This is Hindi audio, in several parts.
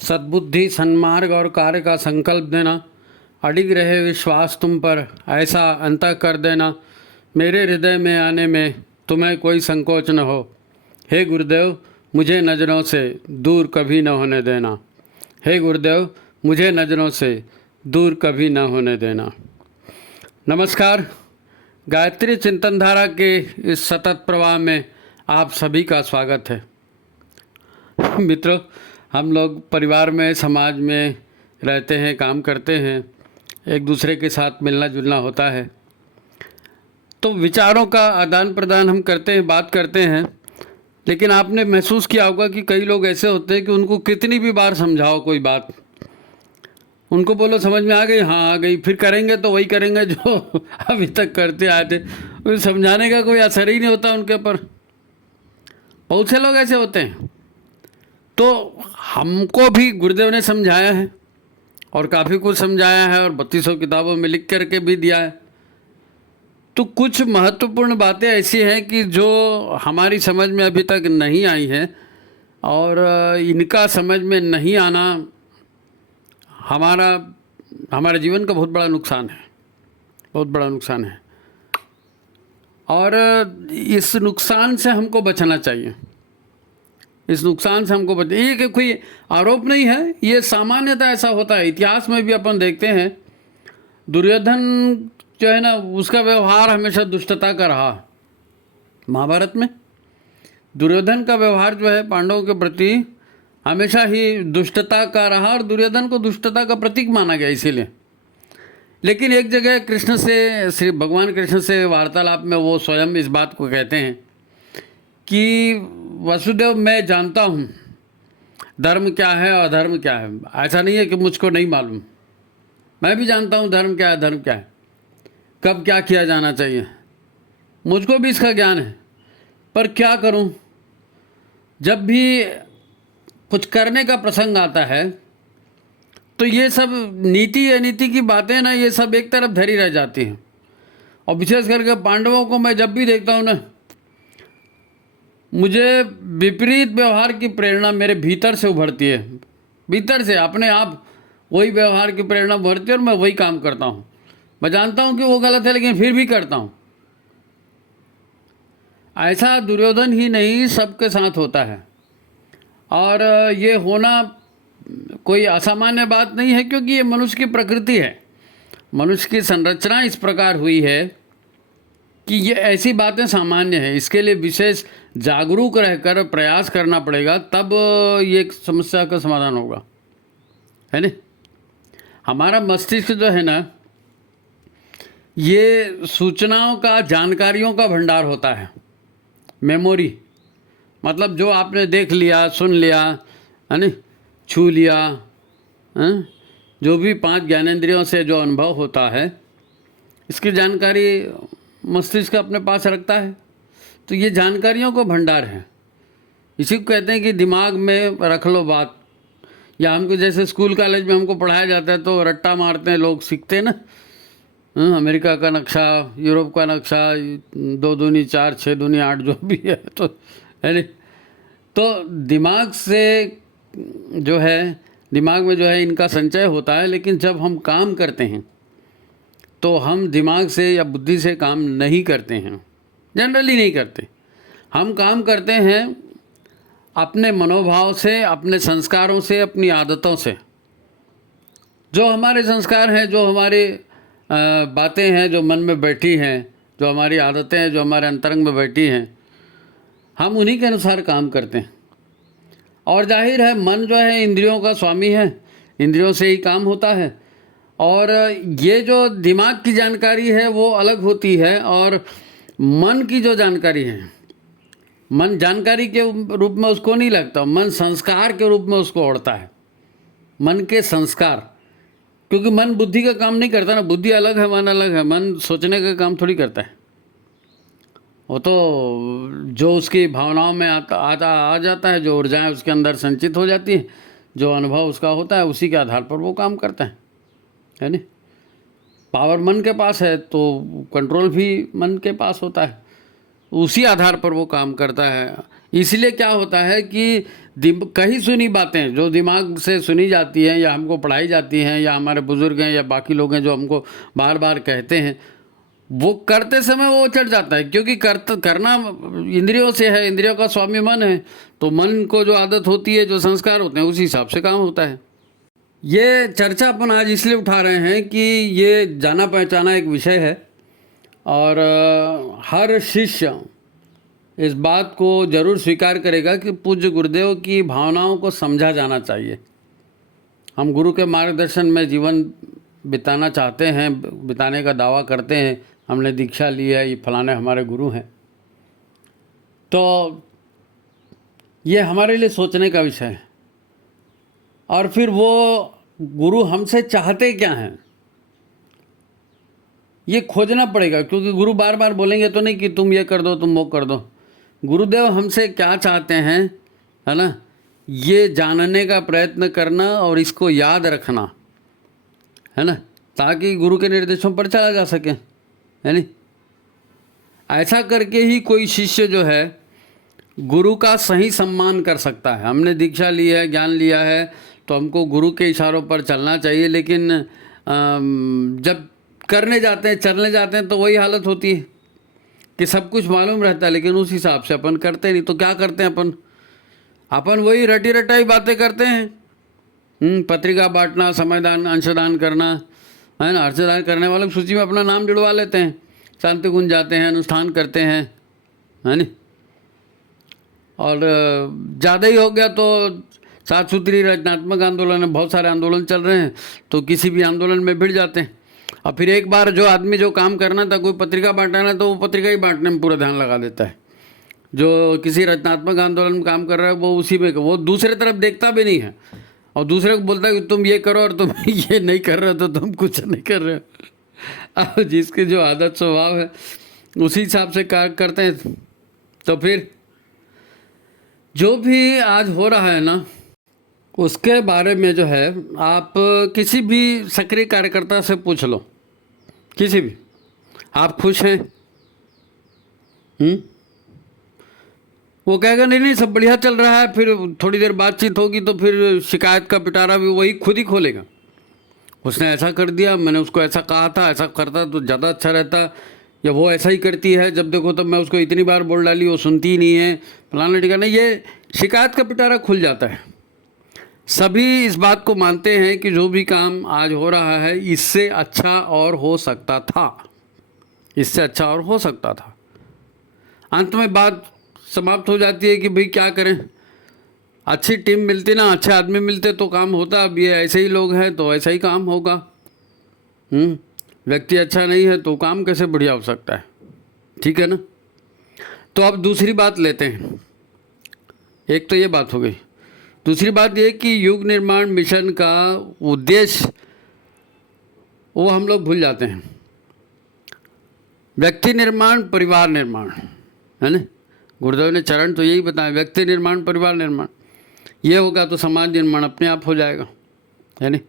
सद्बुद्धि, सन्मार्ग और कार्य का संकल्प देना, अडिग रहे विश्वास तुम पर, ऐसा अंतः कर देना, मेरे हृदय में आने में तुम्हें कोई संकोच न हो। हे गुरुदेव, मुझे नज़रों से दूर कभी न होने देना। हे गुरुदेव, मुझे नज़रों से दूर कभी न होने देना। नमस्कार। गायत्री चिंतन धारा के इस सतत प्रवाह में आप सभी का स्वागत है। मित्रों, हम लोग परिवार में, समाज में रहते हैं, काम करते हैं, एक दूसरे के साथ मिलना जुलना होता है, तो विचारों का आदान प्रदान हम करते हैं, बात करते हैं। लेकिन आपने महसूस किया होगा कि कई लोग ऐसे होते हैं कि उनको कितनी भी बार समझाओ कोई बात, उनको बोलो समझ में आ गई, हाँ आ गई, फिर करेंगे तो वही करेंगे जो अभी तक करते आए थे। समझाने का कोई असर ही नहीं होता उनके ऊपर। बहुत से लोग ऐसे होते हैं। तो हमको भी गुरुदेव ने समझाया है और काफ़ी कुछ समझाया है और 3200 किताबों में लिख करके भी दिया है। तो कुछ महत्वपूर्ण बातें ऐसी हैं कि जो हमारी समझ में अभी तक नहीं आई हैं और इनका समझ में नहीं आना हमारे जीवन का बहुत बड़ा नुकसान है, बहुत बड़ा नुकसान है। और इस नुकसान से हमको बचना चाहिए। इस नुकसान से हमको बचना, ये कोई आरोप नहीं है, ये सामान्यतः ऐसा होता है। इतिहास में भी अपन देखते हैं, दुर्योधन जो है ना, उसका व्यवहार हमेशा दुष्टता का रहा। महाभारत में दुर्योधन का व्यवहार जो है पांडवों के प्रति हमेशा ही दुष्टता का रहा और दुर्योधन को दुष्टता का प्रतीक माना गया इसीलिए। लेकिन एक जगह कृष्ण से, श्री भगवान कृष्ण से वार्तालाप में वो स्वयं इस बात को कहते हैं कि वसुदेव, मैं जानता हूँ धर्म क्या है और अधर्म क्या है। ऐसा नहीं है कि मुझको नहीं मालूम, मैं भी जानता हूँ धर्म क्या है, धर्म क्या है, कब क्या किया जाना चाहिए, मुझको भी इसका ज्ञान है। पर क्या करूँ, जब भी कुछ करने का प्रसंग आता है तो ये सब नीति अनीति की बातें ना, ये सब एक तरफ धरी रह जाती हैं। और विशेष करके पांडवों को मैं जब भी देखता हूँ ना, मुझे विपरीत व्यवहार की प्रेरणा मेरे भीतर से उभरती है। भीतर से अपने आप वही व्यवहार की प्रेरणा उभरती है और मैं वही काम करता हूँ। मैं जानता हूँ कि वो गलत है लेकिन फिर भी करता हूँ। ऐसा दुर्योधन ही नहीं, सबके साथ होता है। और ये होना कोई असामान्य बात नहीं है, क्योंकि ये मनुष्य की प्रकृति है। मनुष्य की संरचना इस प्रकार हुई है कि ये ऐसी बातें सामान्य है। इसके लिए विशेष जागरूक रहकर प्रयास करना पड़ेगा, तब ये समस्या का समाधान होगा, है ना। हमारा मस्तिष्क जो है ना, ये सूचनाओं का, जानकारियों का भंडार होता है। मेमोरी मतलब जो आपने देख लिया, सुन लिया, है ना, छू लिया, है? जो भी 5 ज्ञानेंद्रियों से जो अनुभव होता है, इसकी जानकारी मस्तिष्क अपने पास रखता है। तो ये जानकारियों को भंडार है। इसी को कहते हैं कि दिमाग में रख लो बात। या हमको जैसे स्कूल कॉलेज में हमको पढ़ाया जाता है तो रट्टा मारते हैं लोग, सीखते हैं ना, अमेरिका का नक्शा, यूरोप का नक्शा, 2 दूनी 4, 6 दूनी 8 जो भी है, तो है नहीं। तो दिमाग से जो है, दिमाग में जो है इनका संचय होता है। लेकिन जब हम काम करते हैं तो हम दिमाग से या बुद्धि से काम नहीं करते हैं, जनरली नहीं करते। हम काम करते हैं अपने मनोभाव से, अपने संस्कारों से, अपनी आदतों से। जो हमारे संस्कार हैं, जो हमारी बातें हैं जो मन में बैठी हैं, जो हमारी आदतें हैं जो हमारे अंतरंग में बैठी हैं, हम उन्हीं के अनुसार काम करते हैं। और जाहिर है मन जो है इंद्रियों का स्वामी है, इंद्रियों से ही काम होता है। और ये जो दिमाग की जानकारी है वो अलग होती है, और मन की जो जानकारी है, मन जानकारी के रूप में उसको नहीं लगता, मन संस्कार के रूप में उसको ओढ़ता है। मन के संस्कार, क्योंकि मन बुद्धि का काम नहीं करता ना, बुद्धि अलग है, मन अलग है। मन सोचने का काम थोड़ी करता है, वो तो जो उसकी भावनाओं में आ जाता है, जो ऊर्जाएं उसके अंदर संचित हो जाती हैं, जो अनुभव उसका होता है, उसी के आधार पर वो काम करता है ना। पावर मन के पास है तो कंट्रोल भी मन के पास होता है, उसी आधार पर वो काम करता है। इसलिए क्या होता है कि कहीं सुनी बातें जो दिमाग से सुनी जाती हैं या हमको पढ़ाई जाती हैं या हमारे बुज़ुर्ग हैं या बाकी लोग हैं जो हमको बार बार कहते हैं, वो करते समय वो चढ़ जाता है, क्योंकि करना इंद्रियों से है, इंद्रियों का स्वामी मन है, तो मन को जो आदत होती है, जो संस्कार होते हैं, उसी हिसाब से काम होता है। ये चर्चा अपन आज इसलिए उठा रहे हैं कि ये जाना पहचाना एक विषय है और हर शिष्य इस बात को ज़रूर स्वीकार करेगा कि पूज्य गुरुदेव की भावनाओं को समझा जाना चाहिए। हम गुरु के मार्गदर्शन में जीवन बिताना चाहते हैं, बिताने का दावा करते हैं, हमने दीक्षा ली है, ये फलाने हमारे गुरु हैं, तो ये हमारे लिए सोचने का विषय है। और फिर वो गुरु हमसे चाहते क्या हैं, ये खोजना पड़ेगा, क्योंकि गुरु बार बार बोलेंगे तो नहीं कि तुम ये कर दो, तुम वो कर दो। गुरुदेव हमसे क्या चाहते हैं, है ना, ये जानने का प्रयत्न करना और इसको याद रखना, है ना, ताकि गुरु के निर्देशों पर चला जा सके, है नहीं। ऐसा करके ही कोई शिष्य जो है गुरु का सही सम्मान कर सकता है। हमने दीक्षा ली है, ज्ञान लिया है, तो हमको गुरु के इशारों पर चलना चाहिए, लेकिन जब करने जाते हैं, चलने जाते हैं, तो वही हालत होती है कि सब कुछ मालूम रहता है लेकिन उस हिसाब से अपन करते नहीं। तो क्या करते हैं अपन वही रटी रटाई बातें करते हैं। पत्रिका बांटना, समयदान, अंशदान करना, है ना, अंशदान करने वालों की सूची में अपना नाम जुड़वा लेते हैं, शांति कुंज जाते हैं, अनुष्ठान करते हैं, है नहीं। और ज़्यादा ही हो गया तो सात सूत्री रचनात्मक आंदोलन है, बहुत सारे आंदोलन चल रहे हैं, तो किसी भी आंदोलन में भिड़ जाते हैं। और फिर एक बार जो आदमी जो काम करना था, कोई पत्रिका बांटना, तो वो पत्रिका ही बांटने में पूरा ध्यान लगा देता है। जो किसी रचनात्मक आंदोलन में काम कर रहा है वो उसी में, वो दूसरे तरफ देखता भी नहीं है और दूसरे को बोलता है कि तुम ये करो और तुम ये नहीं कर रहे हो तो तुम कुछ नहीं कर रहे हो। अब जिसकी जो आदत स्वभाव है उसी हिसाब से कार्य करते हैं। तो फिर जो भी आज हो रहा है ना, उसके बारे में जो है आप किसी भी सक्रिय कार्यकर्ता से पूछ लो, किसी भी, आप खुश हैं? वो कहेगा नहीं नहीं सब बढ़िया चल रहा है। फिर थोड़ी देर बातचीत होगी तो फिर शिकायत का पिटारा भी वही खुद ही खोलेगा। उसने ऐसा कर दिया, मैंने उसको ऐसा कहा था, ऐसा करता तो ज़्यादा अच्छा रहता, या वो ऐसा ही करती है, जब देखो तब मैं उसको इतनी बार बोल डाली, वो सुनती ही नहीं है, फलाना ठिकाना। ये शिकायत का पिटारा खुल जाता है। सभी इस बात को मानते हैं कि जो भी काम आज हो रहा है इससे अच्छा और हो सकता था, इससे अच्छा और हो सकता था। अंत में बात समाप्त हो जाती है कि भाई क्या करें, अच्छी टीम मिलती ना, अच्छे आदमी मिलते तो काम होता। अब ये ऐसे ही लोग हैं तो ऐसा ही काम होगा। व्यक्ति अच्छा नहीं है तो काम कैसे बढ़िया हो सकता है, ठीक है ना। तो अब दूसरी बात लेते हैं। एक तो ये बात हो गई। दूसरी बात ये कि युग निर्माण मिशन का उद्देश्य वो हम लोग भूल जाते हैं। व्यक्ति निर्माण, परिवार निर्माण, है ना। गुरुदेव ने चरण तो यही बताया, व्यक्ति निर्माण, परिवार निर्माण। ये होगा तो समाज निर्माण अपने आप हो जाएगा, है नहीं।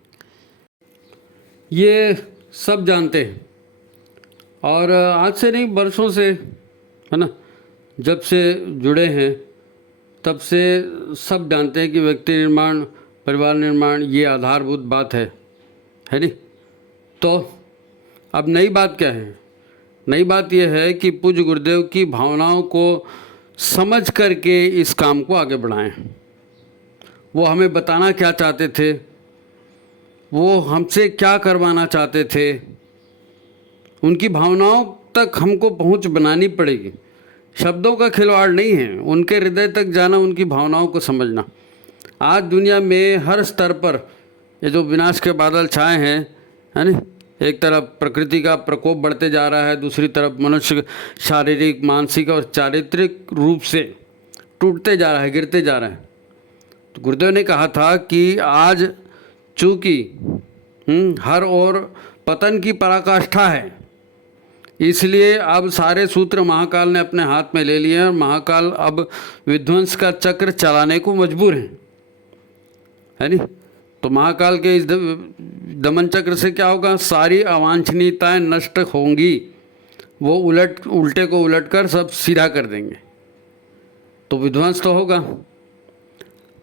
ये सब जानते हैं और आज से नहीं, वर्षों से, है ना, जब से जुड़े हैं तब से सब जानते हैं कि व्यक्ति निर्माण, परिवार निर्माण ये आधारभूत बात है नहीं। तो अब नई बात क्या है? नई बात यह है कि पूज्य गुरुदेव की भावनाओं को समझ करके इस काम को आगे बढ़ाएं। वो हमें बताना क्या चाहते थे, वो हमसे क्या करवाना चाहते थे, उनकी भावनाओं तक हमको पहुंच बनानी पड़ेगी। शब्दों का खिलवाड़ नहीं है, उनके हृदय तक जाना, उनकी भावनाओं को समझना। आज दुनिया में हर स्तर पर ये जो विनाश के बादल छाए हैं, है ना, एक तरफ प्रकृति का प्रकोप बढ़ते जा रहा है, दूसरी तरफ मनुष्य शारीरिक, मानसिक और चारित्रिक रूप से टूटते जा रहा है, गिरते जा रहा है। तो गुरुदेव ने कहा था कि आज चूँकि हर ओर पतन की पराकाष्ठा है, इसलिए अब सारे सूत्र महाकाल ने अपने हाथ में ले लिए हैं और महाकाल अब विध्वंस का चक्र चलाने को मजबूर हैं, है नहीं। तो महाकाल के इस दमन चक्र से क्या होगा? सारी अवांछनीयताएं नष्ट होंगी, वो उल्टे को उलट कर सब सीधा कर देंगे। तो विध्वंस तो होगा,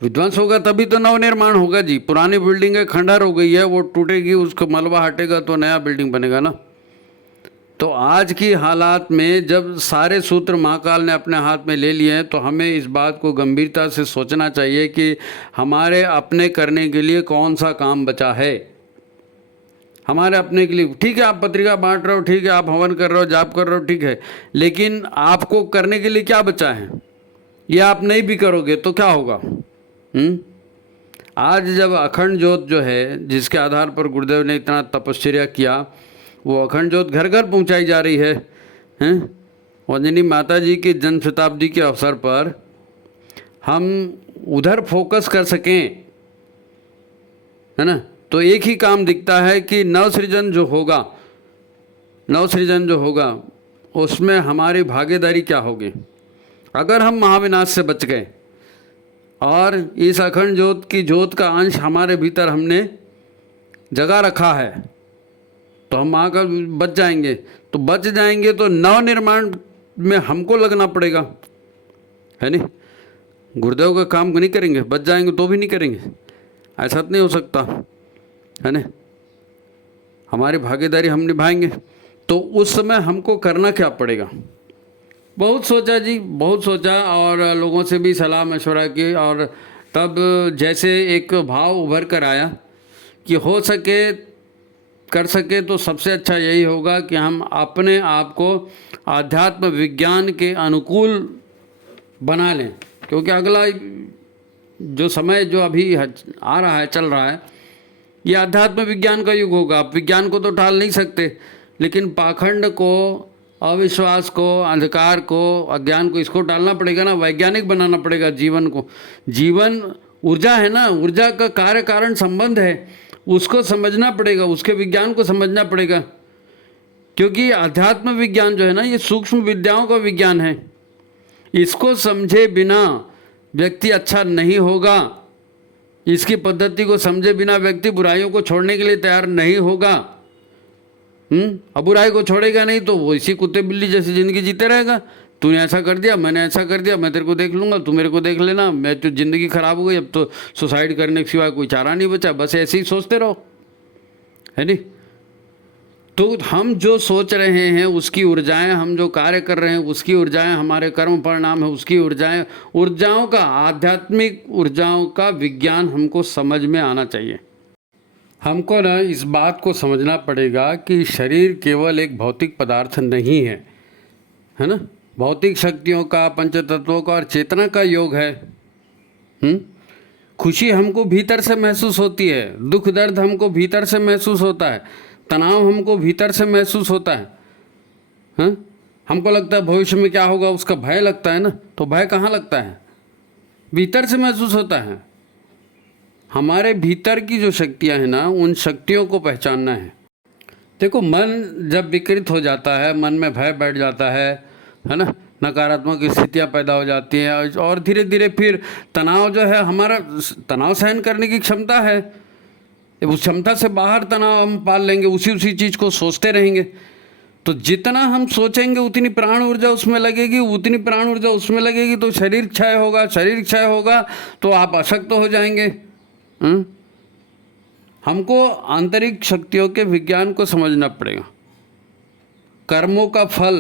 विध्वंस होगा तभी तो नवनिर्माण होगा जी। पुरानी बिल्डिंग है, खंडहर हो गई है, वो टूटेगी, उसको मलबा हटेगा तो नया बिल्डिंग बनेगा ना। तो आज की हालात में जब सारे सूत्र महाकाल ने अपने हाथ में ले लिए हैं, तो हमें इस बात को गंभीरता से सोचना चाहिए कि हमारे अपने करने के लिए कौन सा काम बचा है। हमारे अपने के लिए ठीक है, आप पत्रिका बांट रहे हो, ठीक है, आप हवन कर रहे हो, जाप कर रहे हो, ठीक है, लेकिन आपको करने के लिए क्या बचा है? ये आप नहीं भी करोगे तो क्या होगा? आज जब अखंड ज्योत जो है, जिसके आधार पर गुरुदेव ने इतना तपश्चर्या किया, वो अखंड ज्योत घर घर पहुंचाई जा रही है, हैं? अंजनी माता जी की जन्म शताब्दी के अवसर पर हम उधर फोकस कर सकें, है ना, तो एक ही काम दिखता है कि नवसृजन जो होगा, नवसृजन जो होगा उसमें हमारी भागीदारी क्या होगी। अगर हम महाविनाश से बच गए और इस अखंड ज्योत की ज्योत का अंश हमारे भीतर हमने जगा रखा है, तो हम आकर बच जाएंगे। तो बच जाएंगे तो नवनिर्माण में हमको लगना पड़ेगा, है नहीं? गुरुदेव का काम नहीं करेंगे, बच जाएंगे तो भी नहीं करेंगे, ऐसा तो नहीं हो सकता, है ना? हमारी भागीदारी हम निभाएंगे। तो उस समय हमको करना क्या पड़ेगा? बहुत सोचा जी, बहुत सोचा, और लोगों से भी सलाह मशवरा की, और तब जैसे एक भाव उभर कर आया कि हो सके कर सके तो सबसे अच्छा यही होगा कि हम अपने आप को आध्यात्म विज्ञान के अनुकूल बना लें, क्योंकि अगला जो समय जो अभी आ रहा है, चल रहा है, ये आध्यात्म विज्ञान का युग होगा। आप विज्ञान को तो टाल नहीं सकते, लेकिन पाखंड को, अविश्वास को, अंधकार को, अज्ञान को, इसको टालना पड़ेगा ना, वैज्ञानिक बनाना पड़ेगा जीवन को। जीवन ऊर्जा है ना, ऊर्जा का कार्य कारण संबंध है, उसको समझना पड़ेगा, उसके विज्ञान को समझना पड़ेगा, क्योंकि अध्यात्म विज्ञान जो है ना, ये सूक्ष्म विद्याओं का विज्ञान है। इसको समझे बिना व्यक्ति अच्छा नहीं होगा, इसकी पद्धति को समझे बिना व्यक्ति बुराइयों को छोड़ने के लिए तैयार नहीं होगा। अब बुराई को छोड़ेगा नहीं तो वो इसी कुत्ते बिल्ली जैसी ज़िंदगी जीते रहेगा। तूने ऐसा कर दिया, मैंने ऐसा कर दिया, मैं तेरे को देख लूँगा, तू मेरे को देख लेना, मैं तो ज़िंदगी ख़राब हो गई, अब तो सुसाइड करने के सिवाय कोई चारा नहीं बचा, बस ऐसे ही सोचते रहो, है नहीं? तो हम जो सोच रहे हैं उसकी ऊर्जाएं, हम जो कार्य कर रहे हैं उसकी ऊर्जाएं, हमारे कर्म परिणाम है उसकी ऊर्जाएं, ऊर्जाओं का, आध्यात्मिक ऊर्जाओं का विज्ञान हमको समझ में आना चाहिए। हमको ना इस बात को समझना पड़ेगा कि शरीर केवल एक भौतिक पदार्थ नहीं है, है ना? भौतिक शक्तियों का, पंचतत्वों का और चेतना का योग है। खुशी हमको भीतर से महसूस होती है, दुख दर्द हमको भीतर से महसूस होता है, तनाव हमको भीतर से महसूस होता है। हाँ, हमको लगता है भविष्य में क्या होगा, उसका भय लगता है ना, तो भय कहाँ लगता है? भीतर से महसूस होता है। हमारे भीतर की जो शक्तियाँ हैं ना, उन शक्तियों को पहचानना है। देखो, मन जब विकृत हो जाता है, मन में भय बैठ जाता है ना, नकारात्मक स्थितियाँ पैदा हो जाती हैं, और धीरे धीरे फिर तनाव जो है, हमारा तनाव सहन करने की क्षमता है, उस क्षमता से बाहर तनाव हम पाल लेंगे, उसी चीज़ को सोचते रहेंगे। तो जितना हम सोचेंगे उतनी प्राण ऊर्जा उसमें लगेगी, उतनी प्राण ऊर्जा उसमें लगेगी, तो शरीर क्षय होगा, शरीर क्षय होगा तो आप अशक्त हो जाएंगे। हमको आंतरिक शक्तियों के विज्ञान को समझना पड़ेगा। कर्मों का फल,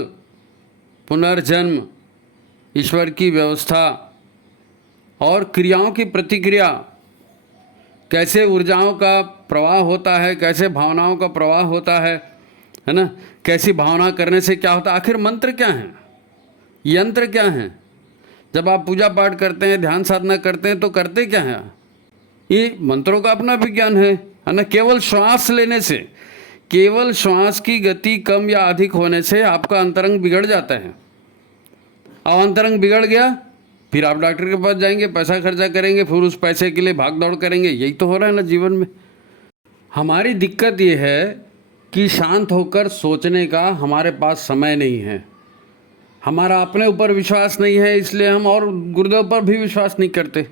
पुनर्जन्म, ईश्वर की व्यवस्था और क्रियाओं की प्रतिक्रिया, कैसे ऊर्जाओं का प्रवाह होता है, कैसे भावनाओं का प्रवाह होता है ना, कैसी भावना करने से क्या होता है। आखिर मंत्र क्या हैं, यंत्र क्या हैं? जब आप पूजा पाठ करते हैं, ध्यान साधना करते हैं, तो करते क्या हैं? ये मंत्रों का अपना विज्ञान है ना। केवल श्वास लेने से, केवल श्वास की गति कम या अधिक होने से आपका अंतरंग बिगड़ जाता है। और अंतरंग बिगड़ गया, फिर आप डॉक्टर के पास जाएंगे, पैसा खर्चा करेंगे, फिर उस पैसे के लिए भाग दौड़ करेंगे। यही तो हो रहा है ना जीवन में। हमारी दिक्कत ये है कि शांत होकर सोचने का हमारे पास समय नहीं है। हमारा अपने ऊपर विश्वास नहीं है, इसलिए हम और गुरुदेव पर भी विश्वास नहीं करते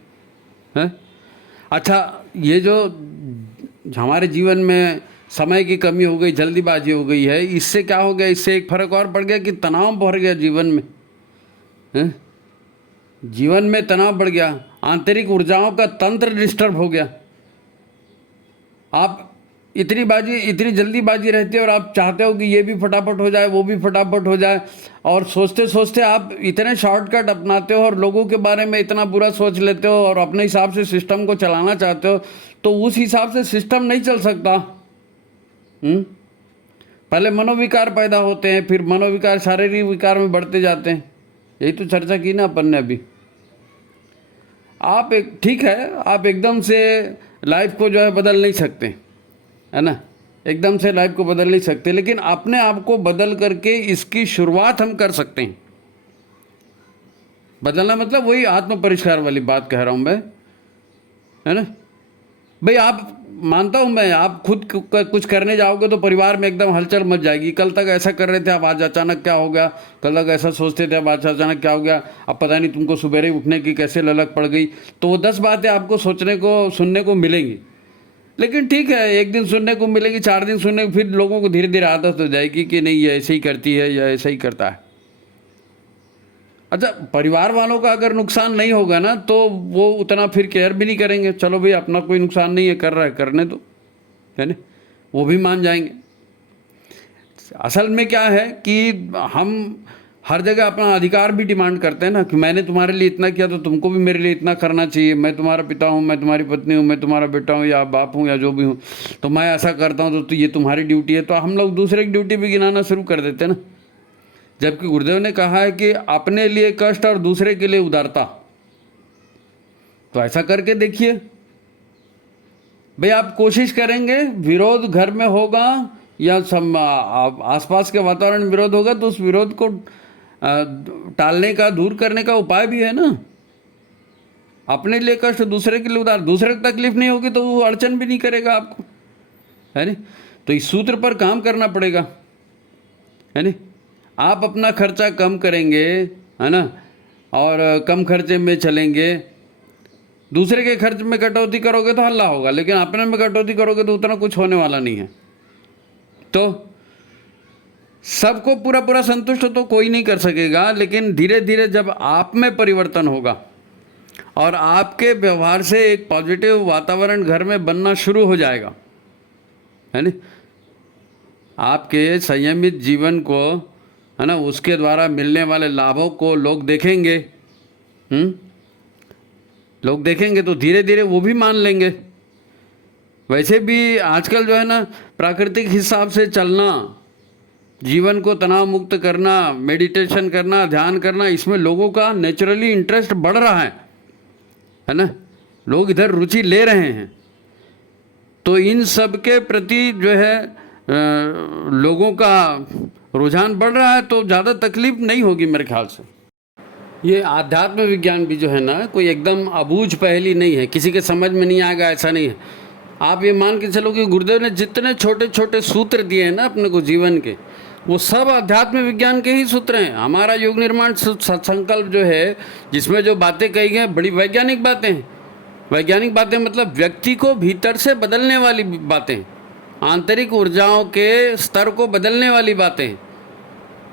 हैं। अच्छा, ये जो हमारे जीवन में समय की कमी हो गई, जल्दीबाजी हो गई है, इससे क्या हो गया? इससे एक फर्क और पड़ गया कि तनाव बढ़ गया जीवन में, है? जीवन में तनाव बढ़ गया, आंतरिक ऊर्जाओं का तंत्र डिस्टर्ब हो गया। आप इतनी जल्दीबाजी रहती है और आप चाहते हो कि ये भी फटाफट हो जाए, वो भी फटाफट हो जाए, और सोचते सोचते आप इतने शॉर्टकट अपनाते हो और लोगों के बारे में इतना बुरा सोच लेते हो और अपने हिसाब से सिस्टम को चलाना चाहते हो, तो उस हिसाब से सिस्टम नहीं चल सकता। पहले मनोविकार पैदा होते हैं, फिर मनोविकार शारीरिक विकार में बढ़ते जाते हैं। यही तो चर्चा की ना अपन ने अभी। आप ठीक है, आप एकदम से लाइफ को जो है बदल नहीं सकते, है ना, एकदम से लाइफ को बदल नहीं सकते, लेकिन अपने आप को बदल करके इसकी शुरुआत हम कर सकते हैं। बदलना मतलब वही आत्म परिष्कार वाली बात कह रहा हूँ मैं, है ना भाई। आप मानता हूँ मैं, आप खुद कुछ करने जाओगे तो परिवार में एकदम हलचल मच जाएगी। कल तक ऐसा कर रहे थे, अब आज अचानक क्या हो गया, कल तक ऐसा सोचते थे, अब आज अचानक क्या हो गया, अब पता नहीं तुमको सुबह उठने की कैसे ललक पड़ गई। तो वो 10 बातें आपको सोचने को सुनने को मिलेंगी, लेकिन ठीक है, एक दिन सुनने को मिलेगी, 4 दिन सुनने को, फिर लोगों को धीरे धीरे आदत हो जाएगी कि नहीं ये ऐसे ही करती है या ऐसा ही करता है। अच्छा, परिवार वालों का अगर नुकसान नहीं होगा ना तो वो उतना फिर केयर भी नहीं करेंगे। चलो भाई, अपना कोई नुकसान नहीं है, कर रहा है, करने दो, है ना, वो भी मान जाएंगे। असल में क्या है कि हम हर जगह अपना अधिकार भी डिमांड करते हैं ना, कि मैंने तुम्हारे लिए इतना किया तो तुमको भी मेरे लिए इतना करना चाहिए। मैं तुम्हारा पिता हूँ, मैं तुम्हारी पत्नी हूँ, मैं तुम्हारा बेटा हूँ या बाप हूँ या जो भी हूँ, तो मैं ऐसा करता हूँ तो ये तुम्हारी ड्यूटी है। तो हम लोग दूसरे की ड्यूटी भी गिनाना शुरू कर देते हैं ना। जबकि गुरुदेव ने कहा है कि अपने लिए कष्ट और दूसरे के लिए उदारता। तो ऐसा करके देखिए भाई, आप कोशिश करेंगे, विरोध घर में होगा या आसपास के वातावरण में विरोध होगा, तो उस विरोध को टालने का, दूर करने का उपाय भी है ना। अपने लिए कष्ट, दूसरे के लिए उदार। दूसरे को तकलीफ नहीं होगी तो वो अड़चन भी नहीं करेगा आपको, है नहीं। तो इस सूत्र पर काम करना पड़ेगा, है नहीं। आप अपना खर्चा कम करेंगे, है ना, और कम खर्चे में चलेंगे। दूसरे के खर्च में कटौती करोगे तो हल्ला होगा, लेकिन अपने में कटौती करोगे तो उतना कुछ होने वाला नहीं है। तो सबको पूरा पूरा संतुष्ट तो कोई नहीं कर सकेगा, लेकिन धीरे धीरे जब आप में परिवर्तन होगा और आपके व्यवहार से एक पॉजिटिव वातावरण घर में बनना शुरू हो जाएगा, है ना, आपके संयमित जीवन को, है ना, उसके द्वारा मिलने वाले लाभों को लोग देखेंगे। लोग देखेंगे तो धीरे धीरे वो भी मान लेंगे। वैसे भी आजकल जो है ना, प्राकृतिक हिसाब से चलना, जीवन को तनाव मुक्त करना, मेडिटेशन करना, ध्यान करना, इसमें लोगों का नेचुरली इंटरेस्ट बढ़ रहा है ना, लोग इधर रुचि ले रहे हैं। तो इन सब के प्रति जो है लोगों का रुझान बढ़ रहा है, तो ज़्यादा तकलीफ नहीं होगी मेरे ख्याल से। ये आध्यात्म विज्ञान भी जो है ना, कोई एकदम अबूझ पहेली नहीं है, किसी के समझ में नहीं आएगा ऐसा नहीं है। आप ये मान के चलो कि गुरुदेव ने जितने छोटे छोटे सूत्र दिए हैं ना अपने को जीवन के, वो सब आध्यात्म विज्ञान के ही सूत्र हैं। हमारा योग निर्माण संकल्प जो है, जिसमें जो बातें कही गई बड़ी वैज्ञानिक बातें हैं। वैज्ञानिक बातें मतलब व्यक्ति को भीतर से बदलने वाली बातें, आंतरिक ऊर्जाओं के स्तर को बदलने वाली बातें,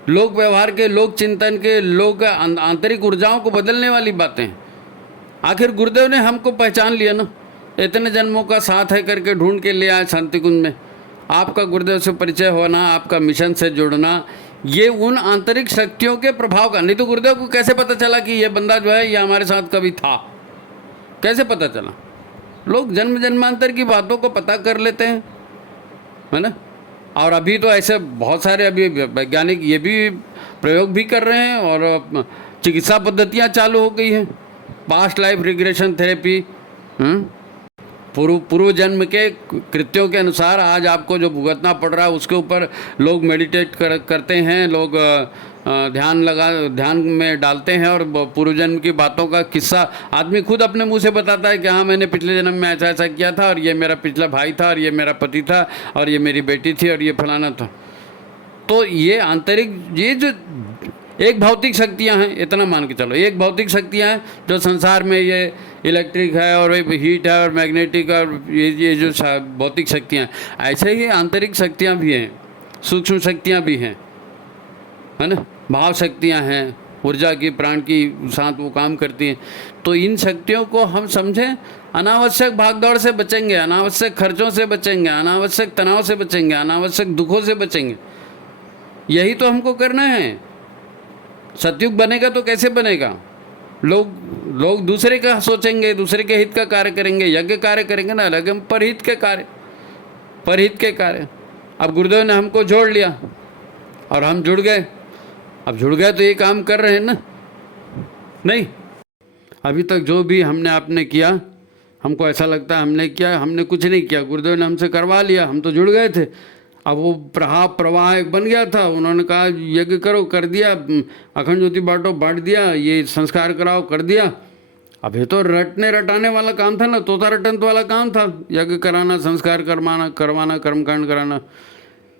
लोक व्यवहार के, लोक चिंतन के, लोक आंतरिक ऊर्जाओं को बदलने वाली बातें। आखिर गुरुदेव ने हमको पहचान लिया ना, इतने जन्मों का साथ है करके ढूंढ के ले आए शांति कुंज में। आपका गुरुदेव से परिचय होना, आपका मिशन से जुड़ना, ये उन आंतरिक शक्तियों के प्रभाव का। नहीं तो गुरुदेव को कैसे पता चला कि ये बंदा जो है ये हमारे साथ कभी था, कैसे पता चला? लोग जन्म जन्मांतर की बातों को पता कर लेते हैं, है ना। और अभी तो ऐसे बहुत सारे अभी वैज्ञानिक ये भी प्रयोग भी कर रहे हैं और चिकित्सा पद्धतियाँ चालू हो गई हैं। पास्ट लाइफ रिग्रेशन थेरेपी, पूर्व जन्म के कृत्यों के अनुसार आज आपको जो भुगतना पड़ रहा है उसके ऊपर लोग मेडिटेट करते हैं, लोग ध्यान में डालते हैं और पूर्व जन्म की बातों का किस्सा आदमी खुद अपने मुंह से बताता है कि हाँ मैंने पिछले जन्म में ऐसा ऐसा किया था और ये मेरा पिछला भाई था और ये मेरा पति था और ये मेरी बेटी थी और ये फलाना था। तो ये आंतरिक, ये जो एक भौतिक शक्तियाँ हैं, इतना मान के चलो, एक भौतिक शक्तियाँ हैं जो संसार में, ये इलेक्ट्रिक है और हीट है और मैग्नेटिक और ये जो भौतिक शक्तियाँ हैं, ऐसे ही आंतरिक शक्तियाँ भी हैं, सूक्ष्म शक्तियाँ भी हैं, है ना, भाव शक्तियाँ हैं, ऊर्जा की, प्राण की साथ वो काम करती हैं। तो इन शक्तियों को हम समझें, अनावश्यक भागदौड़ से बचेंगे, अनावश्यक खर्चों से बचेंगे, अनावश्यक तनाव से बचेंगे, अनावश्यक दुखों से बचेंगे। यही तो हमको करना है। सतयुग बनेगा तो कैसे बनेगा? लोग दूसरे का सोचेंगे, दूसरे के हित का कार्य करेंगे, यज्ञ कार्य करेंगे ना, अलग हम परहित के कार्य। अब गुरुदेव ने हमको जोड़ लिया और हम जुड़ गए। अब जुड़ गए तो ये काम कर रहे हैं ना? नहीं, अभी तक जो भी हमने आपने किया, हमको ऐसा लगता है हमने किया, हमने कुछ नहीं किया, गुरुदेव ने हमसे करवा लिया, हम तो जुड़ गए थे। अब वो प्रवाह एक बन गया था, उन्होंने कहा यज्ञ करो, कर दिया, अखंड ज्योति बांटो, बांट दिया, ये संस्कार कराओ, कर दिया। अब ये तो रटने रटाने वाला काम था ना, तोता रटंत वाला काम था, यज्ञ कराना, संस्कार करवाना, कर्मकांड कराना।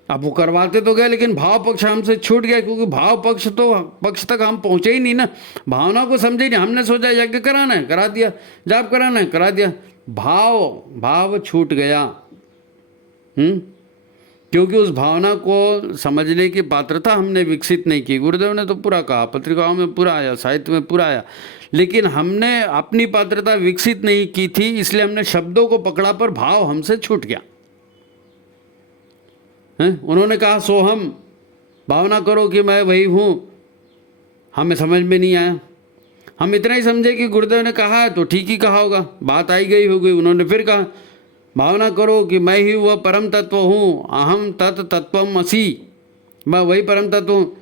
अब वो करवाते तो गए, लेकिन भाव पक्ष हमसे छूट गया, क्योंकि भाव पक्ष तक हम पहुँचे ही नहीं ना, भावना को समझे नहीं। हमने सोचा यज्ञ कराना है, करा दिया, जाप कराना है, करा दिया, भाव छूट गया। क्योंकि उस भावना को समझने की पात्रता हमने विकसित नहीं की। गुरुदेव ने तो पूरा कहा, पत्रिकाओं में पूरा आया, साहित्य में पूरा आया, लेकिन हमने अपनी पात्रता विकसित नहीं की थी, इसलिए हमने शब्दों को पकड़ा पर भाव हमसे छूट गया। उन्होंने कहा सोहम, भावना करो कि मैं वही हूँ, हमें समझ में नहीं आया। हम इतना ही समझे कि गुरुदेव ने कहा है तो ठीक ही कहा होगा, बात आई गई होगी। उन्होंने फिर कहा भावना करो कि मैं ही वह परम तत्व हूँ, अहम तत् तत्वम असि, मैं वही परम तत्व हूँ।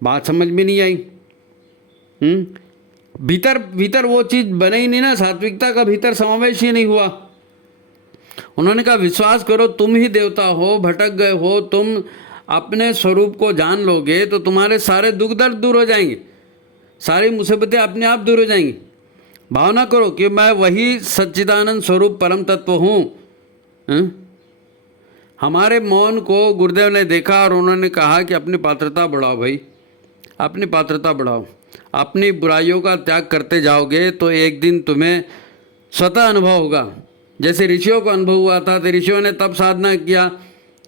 बात समझ में नहीं आई। भीतर वो चीज़ बने ही नहीं ना, सात्विकता का भीतर समावेश ही नहीं हुआ। उन्होंने कहा विश्वास करो, तुम ही देवता हो, भटक गए हो, तुम अपने स्वरूप को जान लोगे तो तुम्हारे सारे दुख दर्द दूर हो जाएंगे, सारी मुसीबतें अपने आप दूर हो जाएंगी। भावना करो कि मैं वही सच्चिदानंद स्वरूप परम तत्व हूँ। हमारे मौन को गुरुदेव ने देखा और उन्होंने कहा कि अपनी पात्रता बढ़ाओ भाई, अपनी पात्रता बढ़ाओ। अपनी बुराइयों का त्याग करते जाओगे तो एक दिन तुम्हें स्वतः अनुभव होगा। जैसे ऋषियों को अनुभव हुआ था, तो ऋषियों ने तब साधना किया,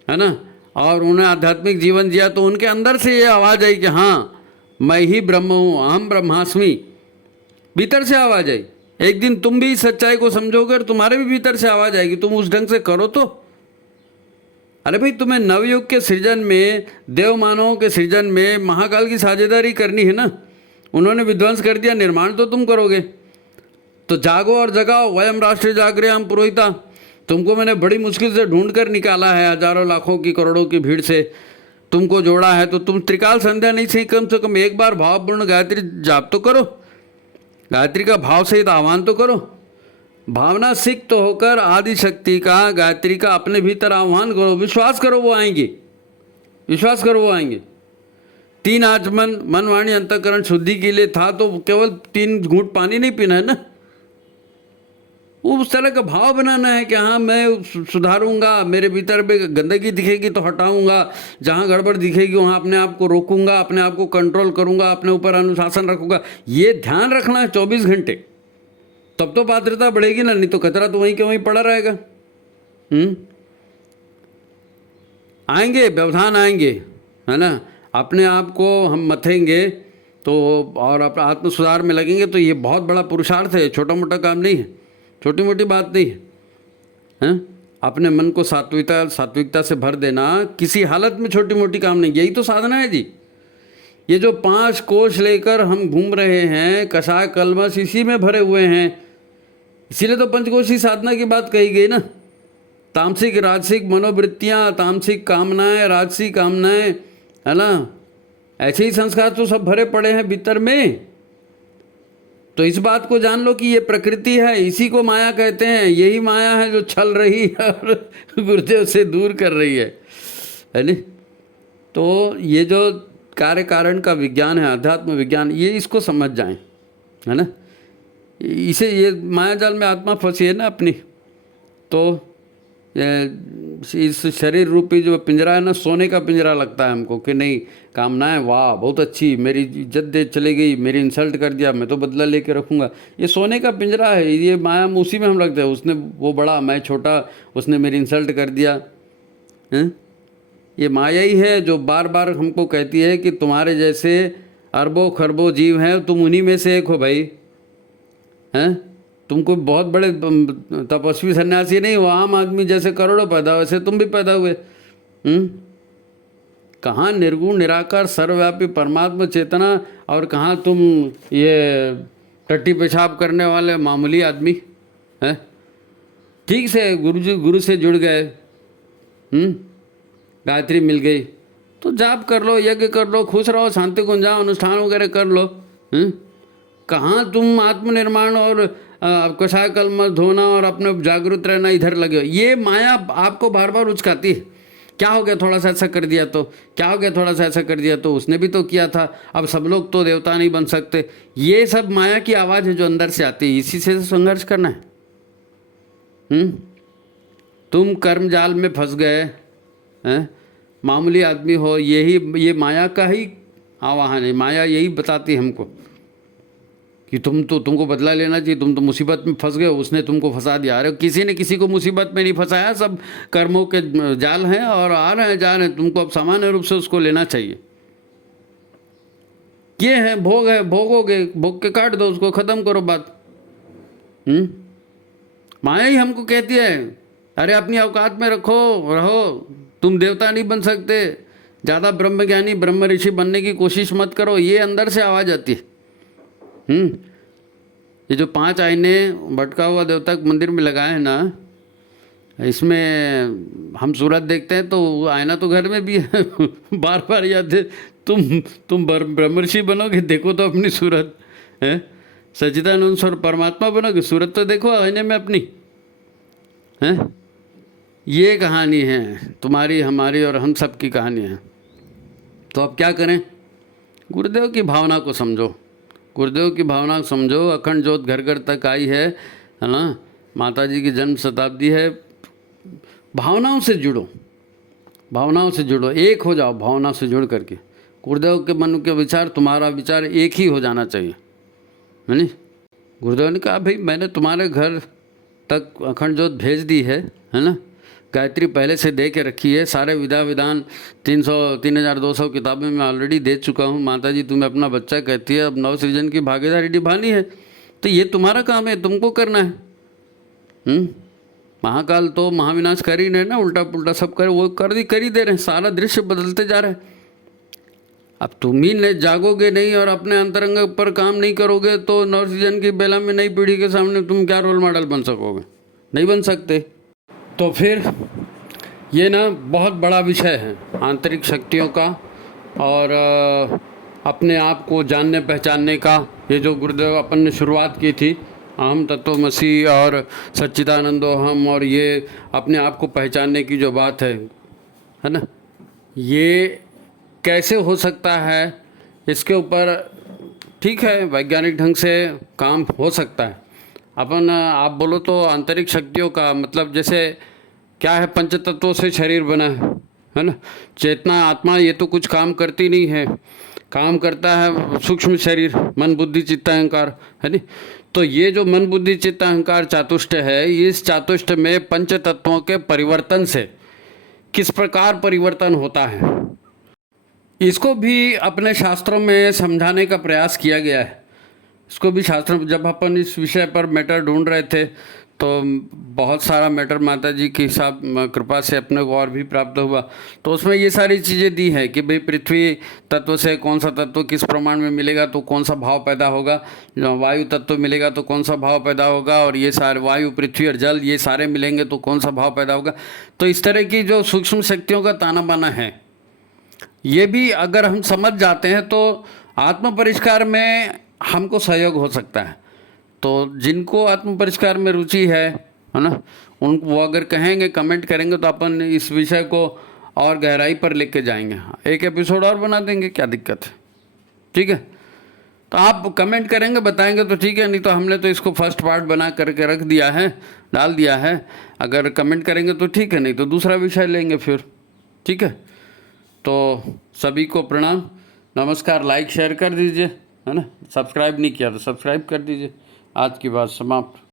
है ना, और उन्हें आध्यात्मिक जीवन जिया, तो उनके अंदर से ये आवाज़ आई कि हाँ मैं ही ब्रह्म हूँ, अहम ब्रह्मास्मि। भीतर से आवाज़ आई। एक दिन तुम भी सच्चाई को समझोगे और तुम्हारे भी भीतर से आवाज़ आएगी, तुम उस ढंग से करो तो। अरे भाई, तुम्हें नवयुग के सृजन में, देव मानवों के सृजन में महाकाल की साझेदारी करनी है ना। उन्होंने विध्वंस कर दिया, निर्माण तो तुम करोगे। तो जागो और जगाओ, वयम राष्ट्र जागरे हम पुरोहिता। तुमको मैंने बड़ी मुश्किल से ढूंढ कर निकाला है, हजारों लाखों की करोड़ों की भीड़ से तुमको जोड़ा है, तो तुम त्रिकाल संध्या नहीं सही, कम से कम एक बार भावपूर्ण गायत्री जाप तो करो, गायत्री का भाव सहित आह्वान तो करो। भावना सिक्त होकर आदि शक्ति का, गायत्री का अपने भीतर आह्वान करो, विश्वास करो वो आएंगे, विश्वास करो वो आएंगे। 3 आचमन मन वाणी अंतःकरण शुद्धि के लिए था, तो केवल 3 घूंट पानी नहीं पीना है ना, उस तरह का भाव बनाना है कि हाँ मैं सुधारूंगा, मेरे भीतर में गंदगी दिखेगी तो हटाऊंगा, जहाँ गड़बड़ दिखेगी वहाँ अपने आप को रोकूंगा, अपने आप को कंट्रोल करूंगा, अपने ऊपर अनुशासन रखूंगा। ये ध्यान रखना है 24 घंटे, तब तो पात्रता बढ़ेगी ना, नहीं तो कचरा तो वहीं के वहीं पड़ा रहेगा। आएंगे व्यवधान, आएंगे, है ना, अपने आप को हम मथेंगे तो, और अपना आत्म सुधार में लगेंगे तो ये बहुत बड़ा पुरुषार्थ है, छोटा मोटा काम नहीं है, छोटी मोटी बात नहीं है, हैं? अपने मन को सात्विकता से भर देना किसी हालत में छोटी मोटी काम नहीं, यही तो साधना है जी। ये जो 5 कोष लेकर हम घूम रहे हैं, कषाय कलमश इसी में भरे हुए हैं, इसीलिए तो पंचकोशी साधना की बात कही गई ना। तामसिक राजसिक मनोवृत्तियाँ, तामसिक कामनाएं, राजसिक कामनाएं, है ना, ऐसे ही संस्कार तो सब भरे पड़े हैं भीतर में। तो इस बात को जान लो कि ये प्रकृति है, इसी को माया कहते हैं। यही माया है जो छल रही है और गुरुदेव से दूर कर रही है नहीं। तो ये जो कार्य कारण का विज्ञान है, अध्यात्म विज्ञान, ये इसको समझ जाएं, है ना। इसे, ये माया जाल में आत्मा फंसी है ना अपनी, तो इस शरीर रूपी जो पिंजरा है ना, सोने का पिंजरा लगता है हमको कि नहीं, कामनाएं वाह बहुत अच्छी, मेरी इज्जत दे चली गई, मेरी इंसल्ट कर दिया, मैं तो बदला लेके रखूँगा। ये सोने का पिंजरा है, ये माया उसी में हम लगते हैं। उसने वो बड़ा, मैं छोटा, उसने मेरी इंसल्ट कर दिया, हैं? ये माया ही है जो बार बार हमको कहती है कि तुम्हारे जैसे अरबों खरबों जीव हैं, तुम उन्हीं में से एक हो भाई। हैं, तुमको बहुत बड़े तपस्वी सन्यासी नहीं हो, आम आदमी जैसे करोड़ों पैदा हुए वैसे तुम भी पैदा हुए। कहाँ निर्गुण निराकार सर्वव्यापी परमात्मा चेतना, और कहाँ तुम ये टट्टी पेशाब करने वाले मामूली आदमी हैं। ठीक से गुरु से जुड़ गए, गायत्री मिल गई तो जाप कर लो, यज्ञ कर लो, खुश रहो, शांति कुंज जाओ, अनुष्ठान वगैरह कर लो। कहाँ तुम आत्मनिर्माण और कषाय कलम धोना और अपने जागरूक रहना इधर लगे हो। ये माया आपको बार बार उचकाती है। क्या हो गया थोड़ा सा ऐसा कर दिया तो, क्या हो गया थोड़ा सा ऐसा कर दिया तो, उसने भी तो किया था, अब सब लोग तो देवता नहीं बन सकते। ये सब माया की आवाज़ है जो अंदर से आती है, इसी से संघर्ष करना है। तुम कर्म जाल में फंस गए हैं, मामूली आदमी हो, ये माया का ही आवाहन है। माया यही बताती है हमको कि तुमको बदला लेना चाहिए, तुम तो मुसीबत में फंस गए, उसने तुमको फंसा दिया। अरे किसी ने किसी को मुसीबत में नहीं फंसाया, सब कर्मों के जाल हैं और आ रहे हैं जा रहे हैं। तुमको अब सामान्य रूप से उसको लेना चाहिए। ये है भोग है, भोगोगे, भोग के काट दो उसको, ख़त्म करो बात। माया ही हमको कहती है अरे अपनी औकात में रहो, तुम देवता नहीं बन सकते, ज़्यादा ब्रह्मज्ञानी ब्रह्म ऋषि बनने की कोशिश मत करो। ये अंदर से आवाज़ आती है। ये जो 5 आईने भटका हुआ देवता के मंदिर में लगाए हैं ना, इसमें हम सूरत देखते हैं तो आईना तो घर में भी है। बार बार याद है, तुम ब्रह्मर्षि बनोगे देखो तो अपनी सूरत है, सच्चिदानंद स्वरूप परमात्मा बनोगे सूरत तो देखो आईने में अपनी है। ये कहानी है तुम्हारी हमारी और हम सब की कहानी है। तो अब क्या करें? गुरुदेव की भावना को समझो, गुरुदेव की भावना को समझो। अखंड ज्योत घर घर तक आई है ना, माता जी की जन्म शताब्दी है। भावनाओं से जुड़ो, भावनाओं से जुड़ो, एक हो जाओ भावना से जुड़ करके। गुरुदेव के मन के विचार, तुम्हारा विचार एक ही हो जाना चाहिए, है नहीं? गुरुदेव ने कहा भाई मैंने तुम्हारे घर तक अखंड ज्योत भेज दी है ना, गायत्री पहले से दे के रखी है, सारे विधा विधान 3200 किताबें मैं ऑलरेडी दे चुका हूँ। माता जी तुम्हें अपना बच्चा कहती है, अब नव सृजन की भागीदारी निभानी है, तो ये तुम्हारा काम है, तुमको करना है। महाकाल तो महाविनाश कर ही नहीं ना, उल्टा पुल्टा सब करे, वो कर ही दे रहे हैं, सारा दृश्य बदलते जा रहे हैं। अब तुम ही ने जागोगे नहीं और अपने अंतरंग पर काम नहीं करोगे तो नव सृजन की बेला में नई पीढ़ी के सामने तुम क्या रोल मॉडल बन सकोगे? नहीं बन सकते। तो फिर ये ना बहुत बड़ा विषय है आंतरिक शक्तियों का और अपने आप को जानने पहचानने का। ये जो गुरुदेव अपन ने शुरुआत की थी, अहम तत्वमसि और सच्चिदानंदोहम, और ये अपने आप को पहचानने की जो बात है ना, ये कैसे हो सकता है इसके ऊपर ठीक है वैज्ञानिक ढंग से काम हो सकता है। अपन आप बोलो तो आंतरिक शक्तियों का मतलब जैसे क्या है, पंच तत्वों से शरीर बना है ना। चेतना आत्मा ये तो कुछ काम करती नहीं है, काम करता है सूक्ष्म शरीर, मन बुद्धि चित्त अहंकार, है नी। तो ये जो मन बुद्धि चित्त अहंकार चातुष्ट है, इस चातुष्ट में पंच तत्वों के परिवर्तन से किस प्रकार परिवर्तन होता है, इसको भी अपने शास्त्रों में समझाने का प्रयास किया गया है। इसको भी शास्त्र, जब अपन इस विषय पर मैटर ढूंढ रहे थे तो बहुत सारा मैटर माता जी की हिसाब कृपा से अपने को और भी प्राप्त हुआ। तो उसमें ये सारी चीज़ें दी है कि भाई पृथ्वी तत्व से कौन सा तत्व किस प्रमाण में मिलेगा तो कौन सा भाव पैदा होगा, वायु तत्व मिलेगा तो कौन सा भाव पैदा होगा, और ये सारे वायु पृथ्वी और जल ये सारे मिलेंगे तो कौन सा भाव पैदा होगा। तो इस तरह की जो सूक्ष्म शक्तियों का ताना बाना है, ये भी अगर हम समझ जाते हैं तो आत्म परिष्कार में हमको सहयोग हो सकता है। तो जिनको आत्म परिष्कार में रुचि है ना, उनको वो अगर कहेंगे, कमेंट करेंगे तो अपन इस विषय को और गहराई पर लेके जाएंगे। एक एपिसोड और बना देंगे, क्या दिक्कत है? ठीक है, तो आप कमेंट करेंगे बताएंगे तो ठीक है, नहीं तो हमने तो इसको फर्स्ट पार्ट बना करके रख दिया है, डाल दिया है। अगर कमेंट करेंगे तो ठीक है, नहीं तो दूसरा विषय लेंगे फिर। ठीक है, तो सभी को प्रणाम, नमस्कार। लाइक शेयर कर दीजिए, है ना। सब्सक्राइब नहीं किया तो सब्सक्राइब कर दीजिए। आज की बात समाप्त।